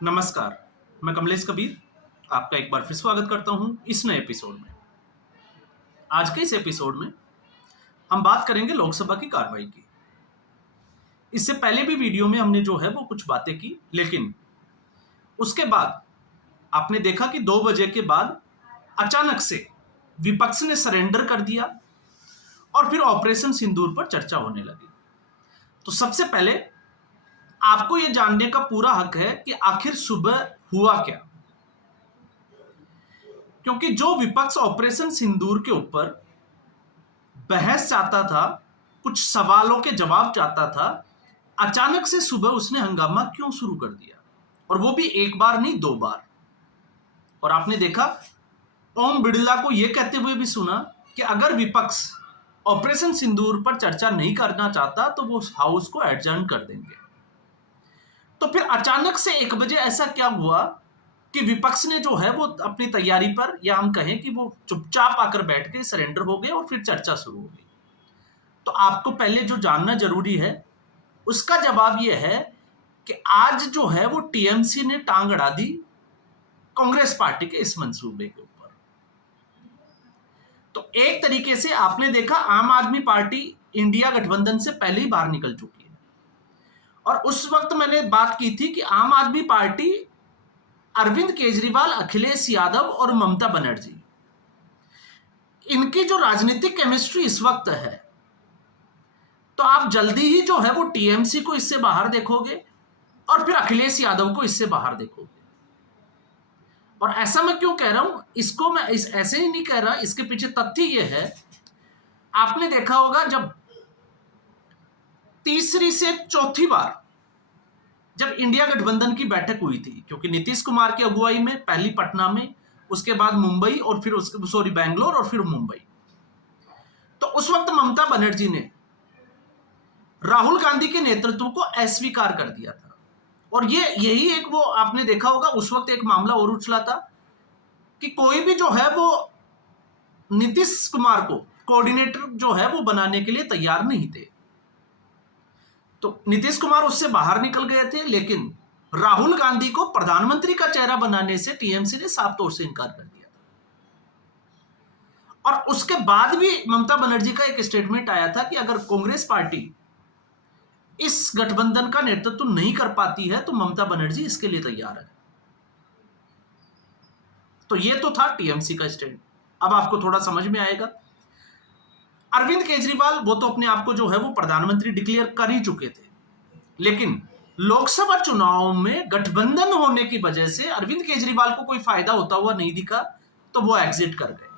नमस्कार, मैं कमलेश कबीर आपका एक बार फिर स्वागत करता हूं इस नए एपिसोड में। आज के इस एपिसोड में हम बात करेंगे लोकसभा की कार्रवाई की। इससे पहले भी वीडियो में हमने जो है वो कुछ बातें की, लेकिन उसके बाद आपने देखा कि 2 बजे के बाद अचानक से विपक्ष ने सरेंडर कर दिया और फिर ऑपरेशन सिंदूर पर चर्चा होने लगी। तो सबसे पहले आपको यह जानने का पूरा हक है कि आखिर सुबह हुआ क्या, क्योंकि जो विपक्ष ऑपरेशन सिंदूर के ऊपर बहस चाहता था, कुछ सवालों के जवाब चाहता था, अचानक से सुबह उसने हंगामा क्यों शुरू कर दिया, और वो भी एक बार नहीं 2 बार। और आपने देखा ओम बिड़ला को यह कहते हुए भी सुना कि अगर विपक्ष ऑपरेशन सिंदूर पर चर्चा नहीं करना चाहता तो वो हाउस को एडजर्न कर देंगे। तो फिर अचानक से 1 बजे ऐसा क्या हुआ कि विपक्ष ने जो है वो अपनी तैयारी पर, या हम कहें कि वो चुपचाप आकर बैठ के सरेंडर हो गए और फिर चर्चा शुरू हो गई। तो आपको पहले जो जानना जरूरी है उसका जवाब यह है कि आज जो है वो टीएमसी ने टांग अड़ा दी कांग्रेस पार्टी के इस मंसूबे के ऊपर। तो एक तरीके से आपने देखा आम आदमी पार्टी इंडिया गठबंधन से पहले ही बाहर निकल चुकी है, और उस वक्त मैंने बात की थी कि आम आदमी पार्टी अरविंद केजरीवाल, अखिलेश यादव और ममता बनर्जी, इनकी जो राजनीतिक केमिस्ट्री इस वक्त है, तो आप जल्दी ही जो है वो टीएमसी को इससे बाहर देखोगे और फिर अखिलेश यादव को इससे बाहर देखोगे। और ऐसा मैं क्यों कह रहा हूं, इसको मैं ऐसे ही नहीं कह रहा, इसके पीछे तथ्य यह है, आपने देखा होगा जब तीसरी से चौथी बार जब इंडिया गठबंधन की बैठक हुई थी, क्योंकि नीतीश कुमार की अगुवाई में पहली पटना में, उसके बाद मुंबई और फिर बैंगलोर और फिर मुंबई, तो उस वक्त ममता बनर्जी ने राहुल गांधी के नेतृत्व को अस्वीकार कर दिया था। और यही एक वो आपने देखा होगा उस वक्त एक मामला और उछला था कि कोई भी जो है वो नीतीश कुमार को कोऑर्डिनेटर जो है वो बनाने के लिए तैयार नहीं थे। तो नीतीश कुमार उससे बाहर निकल गए थे, लेकिन राहुल गांधी को प्रधानमंत्री का चेहरा बनाने से टीएमसी ने साफ तौर से इनकार कर दिया था। और उसके बाद भी ममता बनर्जी का एक स्टेटमेंट आया था कि अगर कांग्रेस पार्टी इस गठबंधन का नेतृत्व नहीं कर पाती है तो ममता बनर्जी इसके लिए तैयार है। तो ये तो था टीएमसी का स्टैंड। अब आपको थोड़ा समझ में आएगा। अरविंद केजरीवाल वो तो अपने आप को जो है वो प्रधानमंत्री डिक्लेयर कर ही चुके थे, लेकिन लोकसभा चुनाव में गठबंधन होने की वजह से अरविंद केजरीवाल को कोई फायदा होता हुआ नहीं दिखा, तो वो एग्जिट कर गए।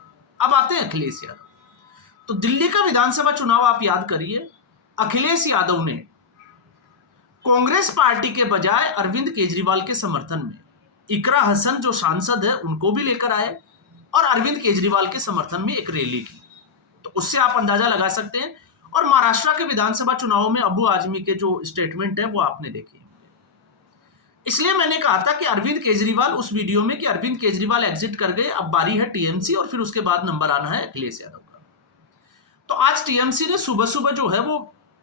अब आते हैं अखिलेश यादव। तो दिल्ली का विधानसभा चुनाव आप याद करिए, अखिलेश यादव ने कांग्रेस पार्टी के बजाय अरविंद केजरीवाल के समर्थन में इकरा हसन जो सांसद है उनको भी लेकर आए और अरविंद केजरीवाल के समर्थन में एक रैली की। तो उससे आप अंदाजा लगा सकते हैं। और महाराष्ट्र के विधानसभा चुनाव में अबू आजमी के जो स्टेटमेंट है वो आपने देखे। इसलिए मैंने कहा था कि अरविंद केजरीवाल, उस वीडियो में, कि अरविंद केजरीवाल एग्जिट कर गए, अब बारी है टीएमसी और फिर उसके बाद नंबर आना है अखिलेश यादव का। तो आज टीएमसी ने सुबह सुबह जो है वो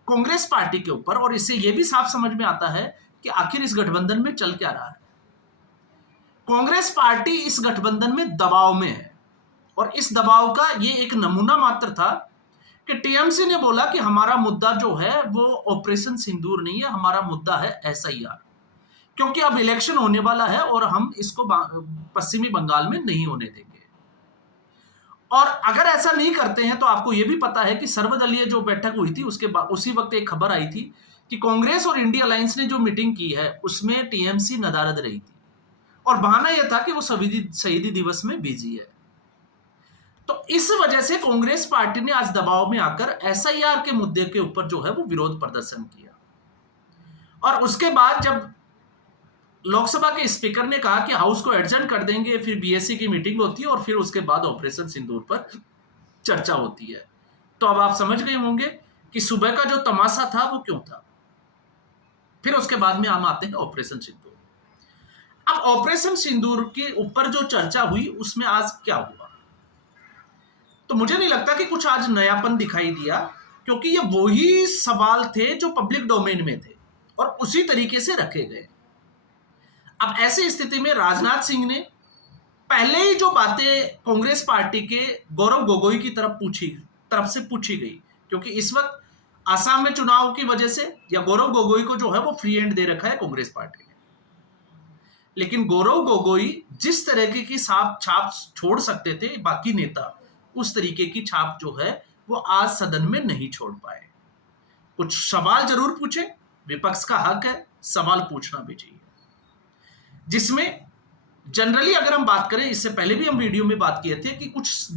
कांग्रेस पार्टी के ऊपर, और इससे यह भी साफ समझ में आता है कि आखिर इस गठबंधन में चल क्या रहा है। कांग्रेस पार्टी इस गठबंधन में दबाव में है, और इस दबाव का ये एक नमूना मात्र था कि टीएमसी ने बोला कि हमारा मुद्दा जो है वो ऑपरेशन सिंदूर नहीं है, हमारा मुद्दा है एसआईआर, क्योंकि अब इलेक्शन होने वाला है और हम इसको पश्चिमी बंगाल में नहीं होने देंगे। और अगर ऐसा नहीं करते हैं तो आपको यह भी पता है कि सर्वदलीय जो बैठक हुई थी उसके बाद उसी वक्त एक खबर आई थी कि कांग्रेस और इंडिया अलायंस ने जो मीटिंग की है उसमें टीएमसी नदारद रही थी, और बहाना यह था कि वो शहीदी दिवस में बिजी है। तो इस वजह से कांग्रेस पार्टी ने आज दबाव में आकर एसआईआर के मुद्दे के ऊपर जो है वो विरोध प्रदर्शन किया। और उसके बाद जब लोकसभा के स्पीकर ने कहा कि हाउस को एडजर्न कर देंगे, फिर बीएससी की मीटिंग होती है और फिर उसके बाद ऑपरेशन सिंदूर पर चर्चा होती है। तो अब आप समझ गए होंगे कि सुबह का जो तमाशा था वो क्यों था। फिर उसके बाद में हम आते हैं ऑपरेशन सिंदूर। अब ऑपरेशन सिंदूर के ऊपर जो चर्चा हुई उसमें आज क्या हुआ, तो मुझे नहीं लगता कि कुछ आज नयापन दिखाई दिया, क्योंकि ये वही सवाल थे जो पब्लिक डोमेन में थे और उसी तरीके से रखे गए। अब ऐसी स्थिति में राजनाथ सिंह ने पहले ही जो बातें कांग्रेस पार्टी के गौरव गोगोई की तरफ से पूछी गई, क्योंकि इस वक्त आसाम में चुनाव की वजह से या गौरव गोगोई को जो है वो फ्री हैंड दे रखा है कांग्रेस पार्टी ने, लेकिन गौरव गोगोई जिस तरीके की छाप छोड़ सकते थे बाकी नेता, उस तरीके की छाप जो है वो आज सदन में नहीं छोड़ पाए। कुछ सवाल जरूर पूछे, विपक्ष का हक है सवाल पूछना भी चाहिए, जिसमें जनरली अगर हम बात करें, इससे पहले भी हम वीडियो में बात किए थे कि कुछ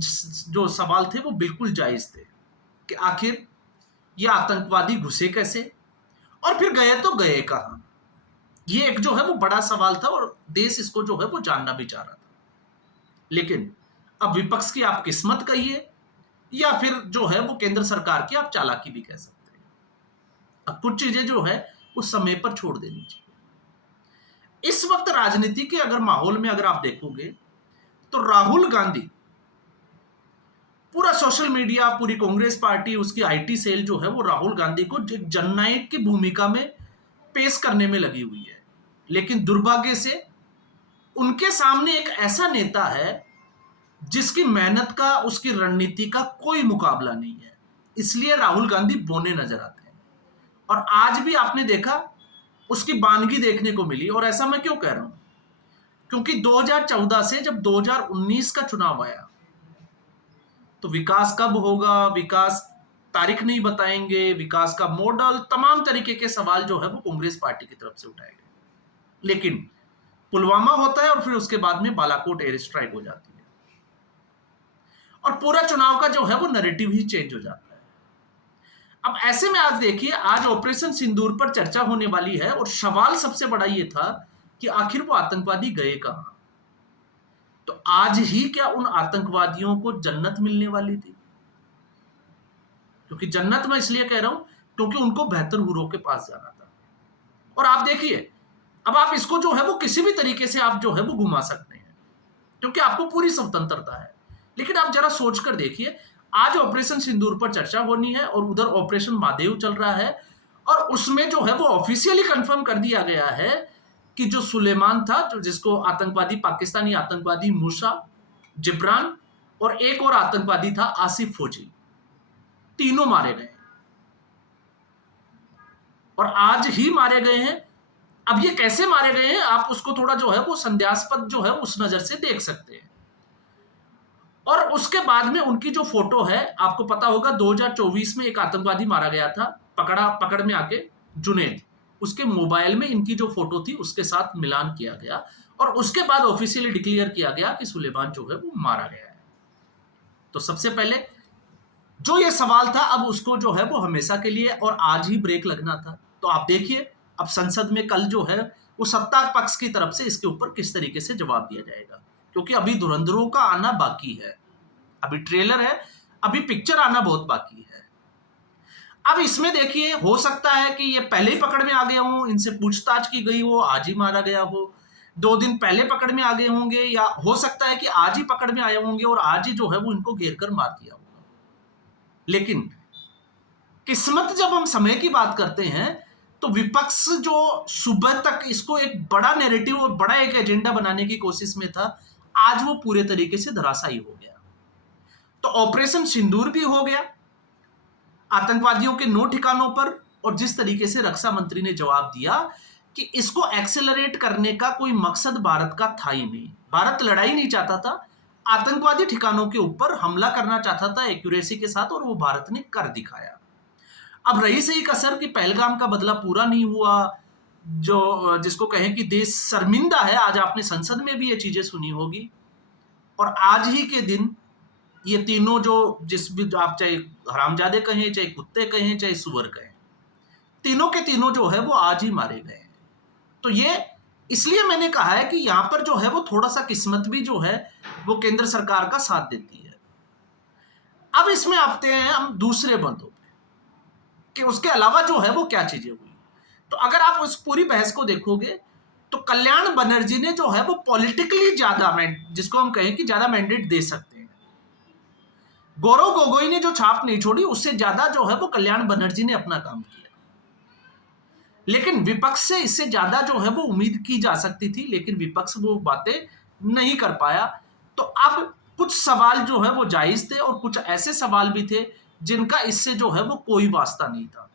जो सवाल थे वो बिल्कुल जायज थे कि आखिर ये आतंकवादी घुसे कैसे और फिर गए तो गए कहां। ये एक जो है वो बड़ा सवाल था और देश इसको जो है वो जानना भी चाह रहा था। लेकिन अब विपक्ष की आप किस्मत कहिए या फिर जो है वो केंद्र सरकार की आप चालाकी भी कह सकते हैं, अब कुछ चीजें जो है वो समय पर छोड़ देनी चाहिए। इस वक्त राजनीति के अगर माहौल में अगर आप देखोगे तो राहुल गांधी, पूरा सोशल मीडिया, पूरी कांग्रेस पार्टी, उसकी आईटी सेल जो है वो राहुल गांधी को एक जननायक की भूमिका में पेश करने में लगी हुई है। लेकिन दुर्भाग्य से उनके सामने एक ऐसा नेता है जिसकी मेहनत का, उसकी रणनीति का कोई मुकाबला नहीं है, इसलिए राहुल गांधी बोने नजर आते हैं। और आज भी आपने देखा उसकी बानगी देखने को मिली। और ऐसा मैं क्यों कह रहा हूं, क्योंकि 2014 से जब 2019 का चुनाव आया तो विकास कब होगा, विकास तारीख नहीं बताएंगे, विकास का मॉडल, तमाम तरीके के सवाल जो है वो कांग्रेस पार्टी की तरफ से उठाए गए। लेकिन पुलवामा होता है और फिर उसके बाद में बालाकोट एयर स्ट्राइक हो जाती है और पूरा चुनाव का जो है वो नैरेटिव ही चेंज हो जाता है। अब ऐसे में आज देखिए, आज ऑपरेशन सिंदूर पर चर्चा होने वाली है और सवाल सबसे बड़ा ये था कि आखिर वो आतंकवादी गए कहां। तो आज ही क्या उन आतंकवादियों को जन्नत मिलने वाली थी? क्योंकि जन्नत मैं इसलिए कह रहा हूं क्योंकि उनको बेहतर हुरों के पास जाना था। और आप देखिए, अब आप इसको जो है वो किसी भी तरीके से आप जो है वो घुमा सकते हैं क्योंकि आपको पूरी स्वतंत्रता है। लेकिन आप जरा सोचकर देखिए, आज ऑपरेशन सिंदूर पर चर्चा होनी है और उधर ऑपरेशन महादेव चल रहा है और उसमें जो है वो ऑफिशियली कंफर्म कर दिया गया है कि जो सुलेमान था, जो जिसको आतंकवादी, पाकिस्तानी आतंकवादी मूसा, जिब्रान और एक और आतंकवादी था आसिफ फौजी, तीनों मारे गए और आज ही मारे गए हैं। अब ये कैसे मारे गए हैं आप उसको थोड़ा जो है वो संदेहास्पद जो है उस नजर से देख सकते हैं। और उसके बाद में उनकी जो फोटो है, आपको पता होगा 2024 में एक आतंकवादी मारा गया था, पकड़ में आके, जुनैद, उसके मोबाइल में इनकी जो फोटो थी उसके साथ मिलान किया गया और उसके बाद ऑफिशियली डिक्लेयर किया गया कि सुलेमान जो है वो मारा गया है। तो सबसे पहले जो ये सवाल था, अब उसको जो है वो हमेशा के लिए और आज ही ब्रेक लगना था। तो आप देखिए अब संसद में कल जो है वो सत्ता पक्ष की तरफ से इसके ऊपर किस तरीके से जवाब दिया जाएगा, क्योंकि अभी धुरंधरों का आना बाकी है, अभी ट्रेलर है, अभी पिक्चर आना बहुत बाकी है। अब इसमें देखिए, हो सकता है कि ये पहले ही पकड़ में आ गए हों, इनसे पूछताछ की गई हो, आज ही मारा गया हो, 2 दिन पहले पकड़ में आ गए होंगे, या हो सकता है कि आज ही पकड़ में आए होंगे और आज ही जो है वो इनको घेर कर मार दिया होगा। लेकिन किस्मत, जब हम समय की बात करते हैं तो विपक्ष जो सुबह तक इसको एक बड़ा नैरेटिव और बड़ा एक एजेंडा बनाने की कोशिश में था, आज वो पूरे तरीके से धराशायी हो गया। तो ऑपरेशन सिंदूर भी हो गया आतंकवादियों के 9 ठिकानों पर, और जिस तरीके से रक्षा मंत्री ने जवाब दिया कि इसको एक्सेलरेट करने का कोई मकसद भारत का था ही नहीं, भारत लड़ाई नहीं चाहता था, आतंकवादी ठिकानों के ऊपर हमला करना चाहता था एक्यूरेसी के साथ, और वो भारत ने कर दिखाया। अब रही सही कसर कि पहलगाम का बदला पूरा नहीं हुआ, जो जिसको कहें कि देश शर्मिंदा है। आज आपने संसद में भी ये चीजें सुनी होगी और आज ही के दिन ये तीनों जो आप चाहे हरामजादे कहें, चाहे कुत्ते कहें, चाहे सुअर कहें, तीनों के तीनों जो है वो आज ही मारे गए। तो ये इसलिए मैंने कहा है कि यहां पर जो है वो थोड़ा सा किस्मत भी जो है वो केंद्र सरकार का साथ देती है। अब इसमें आते हैं हम दूसरे बंदों पे कि उसके अलावा जो है वो क्या चीजें हुई। तो अगर आप उस पूरी बहस को देखोगे तो कल्याण बनर्जी ने जो है वो पॉलिटिकली ज्यादा, जिसको हम कहें कि ज्यादा मैंडेट दे सकते हैं, गौरव गोगोई ने जो छाप नहीं छोड़ी उससे ज्यादा जो है वो कल्याण बनर्जी ने अपना काम किया। लेकिन विपक्ष से इससे ज्यादा जो है वो उम्मीद की जा सकती थी, लेकिन विपक्ष वो बातें नहीं कर पाया। तो अब कुछ सवाल जो है वो जायज थे और कुछ ऐसे सवाल भी थे जिनका इससे जो है वो कोई वास्ता नहीं था।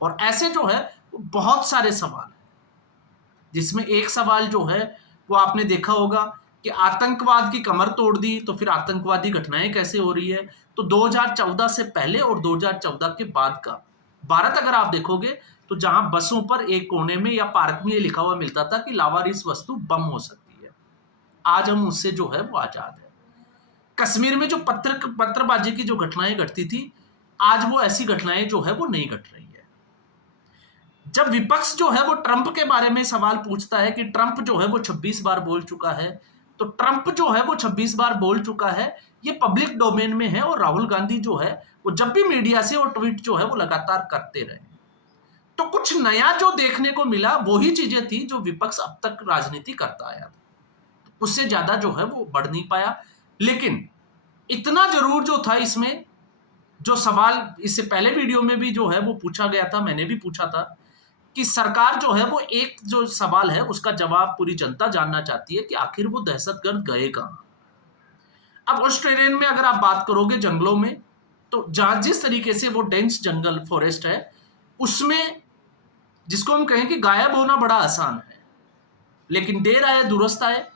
और ऐसे जो है वो बहुत सारे सवाल हैं, जिसमें एक सवाल जो है वो आपने देखा होगा कि आतंकवाद की कमर तोड़ दी, तो फिर आतंकवादी घटनाएं कैसे हो रही है। तो 2014 से पहले और 2014 के बाद का भारत अगर आप देखोगे, तो जहां बसों पर एक कोने में या पार्क में ये लिखा हुआ मिलता था कि लावारिस वस्तु बम हो सकती है, आज हम उससे जो है वो आजाद है। कश्मीर में जो पत्थरबाजी की जो घटनाएं घटती थी, आज वो ऐसी घटनाएं जो है वो नहीं घट रही है। जब विपक्ष जो है वो ट्रंप के बारे में सवाल पूछता है कि ट्रंप जो है वो 26 बार बोल चुका है, तो ट्रंप जो है वो 26 बार बोल चुका है, ये पब्लिक डोमेन में है। और राहुल गांधी जो है वो जब भी मीडिया से वो ट्वीट जो है वो लगातार करते रहे। तो कुछ नया जो देखने को मिला वही चीजें थी जो विपक्ष अब तक राजनीति करता आया था, उससे ज्यादा जो है वो बढ़ नहीं पाया। लेकिन इतना जरूर जो था इसमें, जो सवाल इससे पहले वीडियो में भी जो है वो पूछा गया था, मैंने भी पूछा था कि सरकार जो है वो एक जो सवाल है उसका जवाब पूरी जनता जानना चाहती है कि आखिर वो दहशतगर्द गए कहां। अब ऑस्ट्रेलिया में अगर आप बात करोगे जंगलों में, तो जहां जिस तरीके से वो डेंस जंगल फॉरेस्ट है, उसमें जिसको हम कहें कि गायब होना बड़ा आसान है, लेकिन देर आए दुरुस्त आए।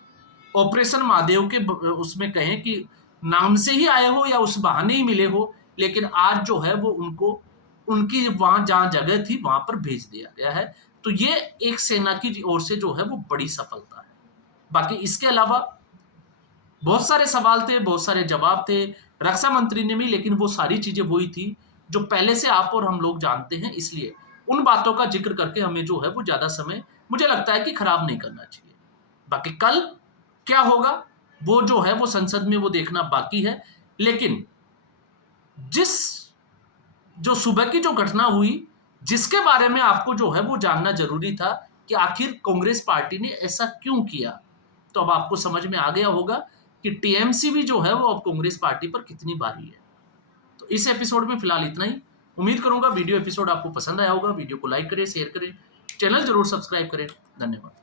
ऑपरेशन महादेव के उसमें कहें कि नाम से ही आए हो या उस बहाने ही मिले हो, लेकिन आज जो है वो उनको उनकी वहां जहां जगह थी वहां पर भेज दिया गया है। तो ये एक सेना की ओर से जो है वो बड़ी सफलता है। बाकी इसके अलावा बहुत सारे सवाल थे, बहुत सारे जवाब थे रक्षा मंत्री ने भी, लेकिन वो सारी चीजें वही थी जो पहले से आप और हम लोग जानते हैं। इसलिए उन बातों का जिक्र करके हमें जो है वो ज्यादा समय मुझे लगता है कि खराब नहीं करना चाहिए। बाकी कल क्या होगा वो जो है वो संसद में वो देखना बाकी है। लेकिन जो सुबह की जो घटना हुई, जिसके बारे में आपको जो है वो जानना जरूरी था कि आखिर कांग्रेस पार्टी ने ऐसा क्यों किया, तो अब आपको समझ में आ गया होगा कि टीएमसी भी जो है वो अब कांग्रेस पार्टी पर कितनी भारी है। तो इस एपिसोड में फिलहाल इतना ही। उम्मीद करूंगा वीडियो एपिसोड आपको पसंद आया होगा। वीडियो को लाइक करें, शेयर करें, चैनल जरूर सब्सक्राइब करें। धन्यवाद।